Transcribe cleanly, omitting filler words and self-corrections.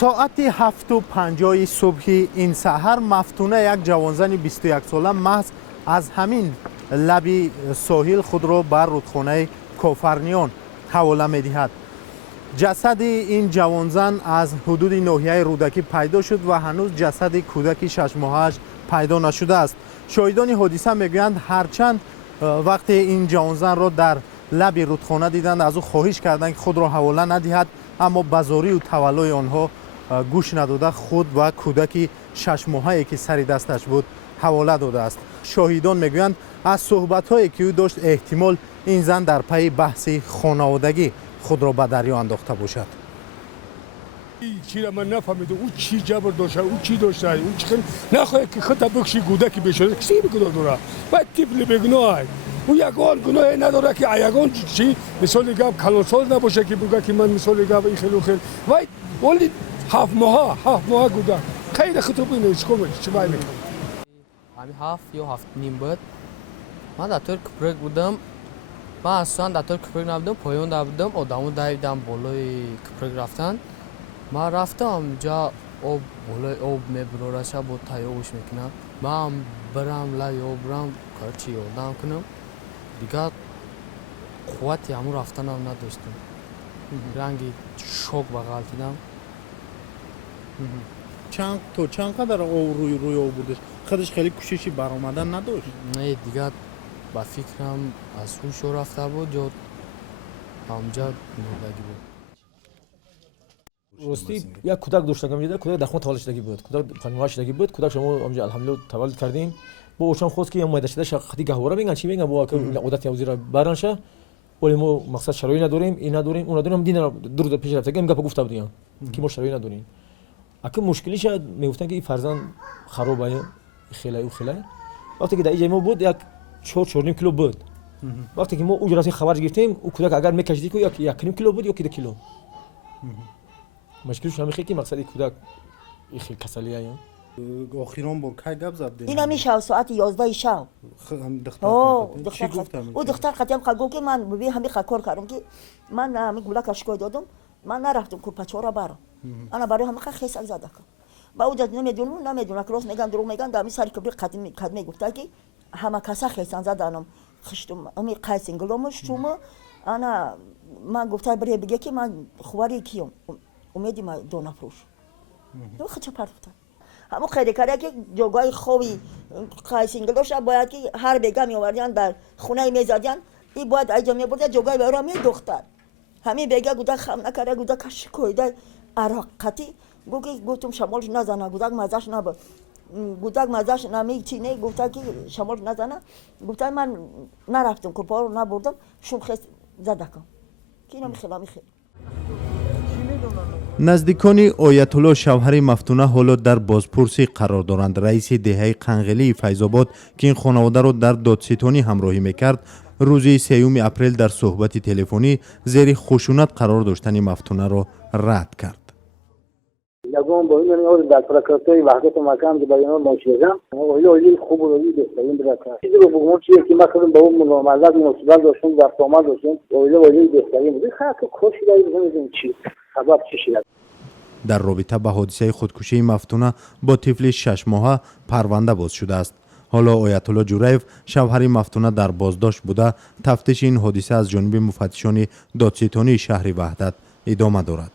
ساعت 7:50 صبح این سحر مفتونه یک جوانزن 21 ساله محض از همین لب ساحل خود را بر رودخانه کافرنیان حواله می‌دهد. جسد این جوانزن از حدود ناحیه رودکی پیدا شد و هنوز جسد کودک 6 ماهش پیدا نشده است. شاهدان حادثه میگویند هرچند وقتی این جوانزن را در لب رودخانه دیدند از او خواهش کردند که خود را حواله ندهد، اما بزاری و تولای آنها گوش نداده خود و کودک 6 ماهه‌ای که سر دستش بود حواله داده است. شاهدان میگویند از صحبت‌هایی که او داشت احتمال این زن در پی بحث خانوادگی خود را به دریا انداخته باشد. چی را من نفهمیدم او چی جبر داشته، او چی داشته، او چی نخواهد که خطا بکشی کودکی بشه کسی میگه داره باید طفل بگناه او یگان گناه نداره که یگان چی مثال گپ کلانساز نباشه که بگه که من مثال گپ این خیلی ولی 7 ماه کودک خیلی خطا بینه چی باید میکنه. همین 7 یا 7 نیم بود من در طور کپرک بودم. من اصلا در طور کپرک نبودم، پایان بودم، آدمو دیدم بالای کپرک رفتن. من رفتم جا آب بالای آب میبرورش با تایوش میکنم. من برم لای آب برم کارچی یادم کنم دیگه قوتی همون رفتن هم نداشتم. رنگی شوک بغل دیدم. چند قدر روی آب بودش؟ خودش خیلی کوششی برآمدن نداشت؟ نه دیگه با فکرم از هوش رفته بود یا همجا مردگی بود. راستی یک کودک داشتم میده، کودک دخمه تولشدگی بود، کودک خانوادگی بود، کودک شما همجا الحمدلله تولد کردیم. با اوشان خواست که مایده شده خدی گهواره میگن چی میگن با که عادت یوزی را برانشه، ولی ما مقصد شرایط نداریم، این نداریم، اون نداریم، دین دور پیش رفته که میگه گفته بودیم که ما شرایط نداریم. اگه مشکلی شد میگفتن که این فرزند خرابه خیلی وقتی که در اینجا ما بود یک 4 کیلو بود. وقتی که ما اونجا خبر گرفتیم او کودک اگر میکشیدی که 1 کیلو بود یا 2 کیلو. مشکلش همین که مقصد کودک این خیلی کسلیه. آخران با کی گپ زدید؟ اینا میشه ساعت 11 شب. دختر چی گفتم؟ او دختر قدیم خگو که من ببین همین کار کردم که من همین گولک شکای دادم، من نرفتم که پچورا برام. انا برای همه خیس زدم. با او داد نمیدونم کلاس میگن دروغ میگن دمی سری کبری قدمی گفته که همه کسا خیس زدانم خشتم امی قیس انگلومش شما انا من گفته برای بگه که من خواری کیم امیدی ما دو نفروش دو خچه پرفتن همون خیلی کاره که جوگای خوبی قیس انگلوش باید که هر بگه میوردن در خونه میزدن این باید ایجا میبرده جوگای برامی دختر همین بگه گوده خم نکره گوده کش کویده عراقتی گفتم شمالش نزنه گودک مزش نبود گودک مزش نمیچینه گفته که شمالش نزنه گفته من نرفتم کپا رو نبردم شون خیست زده کن که اینا میخیلا نزدیکان آیت الله شوهر مفتونه حالا در بازپرسی قرار دارند. رئیس دهه قنقلی فیض‌آباد که این خانواده را در دادستانی همراهی میکرد روز 3 اپریل در صحبت تلفنی زیر خشونت قرار داشتن مفتونه را رد کرد. یگان با این در پرکرتای وحدت مکان بیان ماشیزم اولی خوب اولی بهترین برکه چیزی رو بگم چیه که مثلا با اون ملت مسئول داشتن در فاما داشتن اولی بهترین بود خاطر کوشش داریم چی سبب چی شد. در رابطه با حادثه خودکشی مفتونه با طفل 6 ماهه پرونده باز شده است. حالا آیت الله جوریف شوهر مفتونه در بازداشت بوده. تفتیش این حادثه از جانب مفتشان دادستانی شهر وحدت ادامه دارد.